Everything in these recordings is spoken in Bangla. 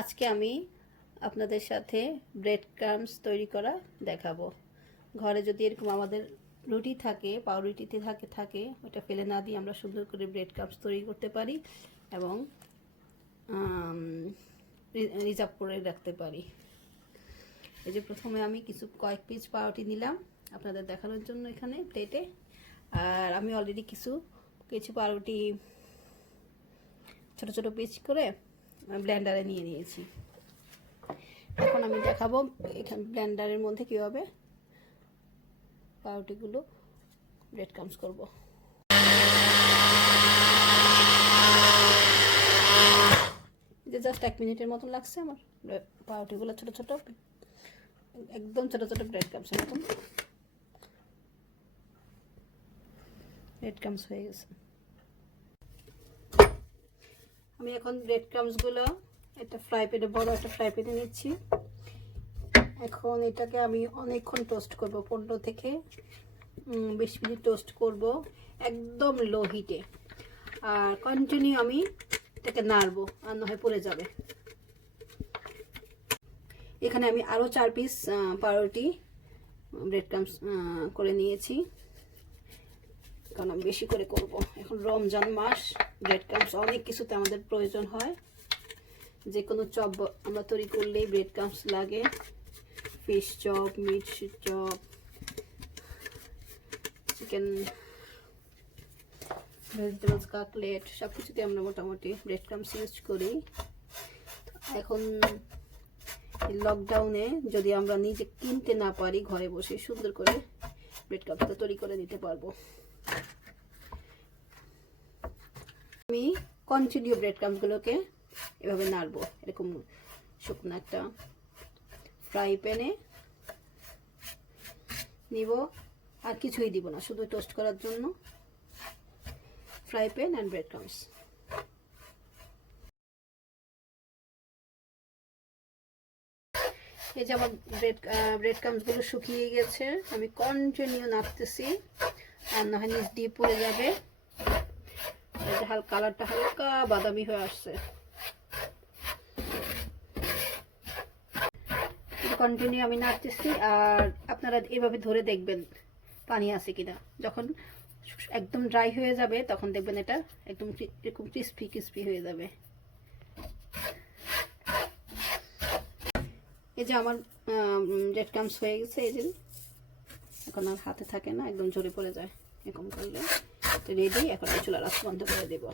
আজকে আমি আপনাদের সাথে ব্রেড ক্রাম্বস তৈরি করা দেখাবো। ঘরে যদি এরকম আমাদের রুটি থাকে, পাউরুটিতে থাকে ওটা ফেলে না দিয়ে আমরা সুন্দর করে ব্রেড ক্রাম্বস তৈরি করতে পারি এবং রিজার্ভ করে রাখতে পারি। এই যে প্রথমে আমি কয়েক পিস পাউরুটি নিলাম আপনাদের দেখানোর জন্য এখানে প্লেটে, আর আমি অলরেডি কিছু পাউরুটি ছোট ছোট পিস করে ব্লেন্ডারে নিয়ে নিয়েছি। এখন আমি দেখাবো এখানে ব্লেন্ডারের মধ্যে কীভাবে পাউরুটিগুলো ব্রেড ক্রাম্বস করব। যে জাস্ট 1 মিনিটের মতন লাগছে আমার পাউরুটিগুলো ছোট ছোট, একদম ছোট ছোট ব্রেড ক্রাম্বসের মতন ব্রেড ক্রাম্বস হয়ে গেছে। আমি এখন ব্রেড ক্রাম্বসগুলো একটা ফ্রাই প্যানে, বড় একটা ফ্রাই প্যানে নিচ্ছি। এখন এটাকে আমি অনেকক্ষণ টোস্ট করব, 15 থেকে 20 মিনিট টোস্ট করব একদম লো হিটে, আর কন্টিনিউ আমি এটাকে নাড়বো, আর না হয় পড়ে যাবে। এখানে আমি আরও 4 পিস পাউরুটি ব্রেড ক্রাম্বস করে নিয়েছি, কারণ আমি বেশি করে করব। এখন রমজান মাস, ব্রেড ক্রাম্বস অনেক কিছুতে আমাদের প্রয়োজন হয়। যে কোনো চপ আমরা তৈরি করলেই ব্রেড ক্রাম্বস লাগে। Fish chop, meat chop, chicken, vegetables cutlet, সব কিছুতে আমরা মোটামুটি ব্রেড ক্রাম্বস ইউজ করি। এখন লকডাউনে যদি আমরা নিজে কিনতে না পারি, ঘরে বসে সুন্দর করে ব্রেড ক্রাম্বসটা তৈরি করে নিতে পারবো। আমি কন্টিনিউ ব্রেড ক্রাম্বসগুলোকে এভাবে নাড়বো, এরকম শুকনো একটা ফ্রাই প্যানে নিব, আর কিছুই দিব না, শুধু টোস্ট করার জন্য fry pan and bread crumbs. এই যে আমার ব্রেড ক্রাম্বসগুলো শুকিয়ে গেছে, আমি কন্টিনিউ নাড়তেছি, আর না হয় নিচ দিয়ে পড়ে যাবে। কালারটা হালকা বাদামি হয়ে আসছে। কন্টিনিউ আমি নাড়তেছি, আর আপনারা এভাবে ধরে দেখবেন পানি আছে কিনা। যখন একদম ড্রাই হয়ে যাবে তখন দেখবেন এটা একদম এরকম ক্রিস্পি হয়ে যাবে। এই যে আমার ব্রেড ক্রাম্বস হয়ে গেছে, এই যে এখন আর হাতে থাকে না, একদম ঝরে পড়ে যায়। এরকম করলে তো রেডি। এখন আমি চুলার আঁচ বন্ধ করে দেব।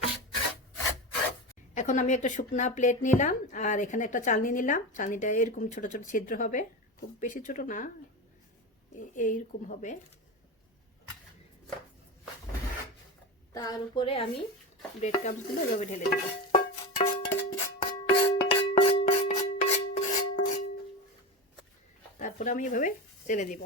এখন আমি একটা শুকনা প্লেট নিলাম, আর এখানে একটা চালনি নিলাম। চালনিটা এরকম ছোট ছোট ছিদ্র হবে, খুব বেশি ছোট না, এইরকম হবে। তার উপরে আমি ব্রেড ক্রাম্বসগুলো এভাবে ঢেলে দেব। তারপরে আমি এভাবে ঢেলে দিব।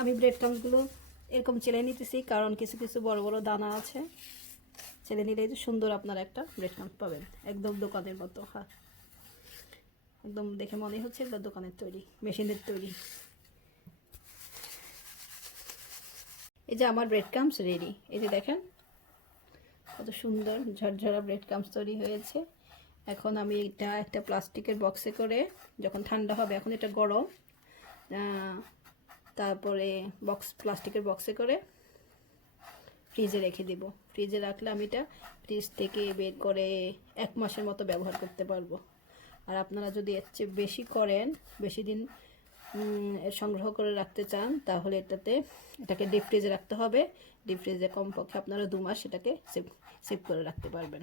আমি ব্রেড ক্রাম্বসগুলো এরকম চেলে নিতেছি, কারণ কিছু কিছু বড় বড় দানা আছে। চেলে নিলে যে সুন্দর আপনারা একটা ব্রেড ক্রাম্বস পাবেন, একদম দোকানের মতো। হ্যাঁ, একদম দেখে মনে হচ্ছে এটা দোকানের তৈরি, মেশিনের তৈরি। এই যে আমার ব্রেড ক্রাম্বস রেডি। এই যে দেখেন কত সুন্দর ঝরঝরা ব্রেড ক্রাম্বস তৈরি হয়েছে। এখন আমি এটা একটা প্লাস্টিকের বক্সে করে, যখন ঠান্ডা হবে, এখন এটা গরম, তারপরে প্লাস্টিকের বক্সে করে ফ্রিজে রেখে দিব। ফ্রিজে রাখলে আমি এটা ফ্রিজ থেকে বের করে 1 মাসের মতো ব্যবহার করতে পারবো। আর আপনারা যদি এর চেয়ে বেশি করেন, বেশি দিন সংগ্রহ করে রাখতে চান, তাহলে এটাকে ডিপ ফ্রিজে রাখতে হবে। ডিপ ফ্রিজে কমপক্ষে আপনারা 2 মাস সেটাকে সেভ করে রাখতে পারবেন।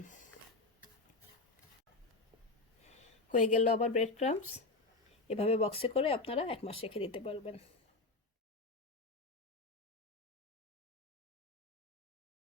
হয়ে গেল আবার ব্রেড ক্রাম্বস। এভাবে বক্সে করে আপনারা 1 মাস রেখে দিতে পারবেন।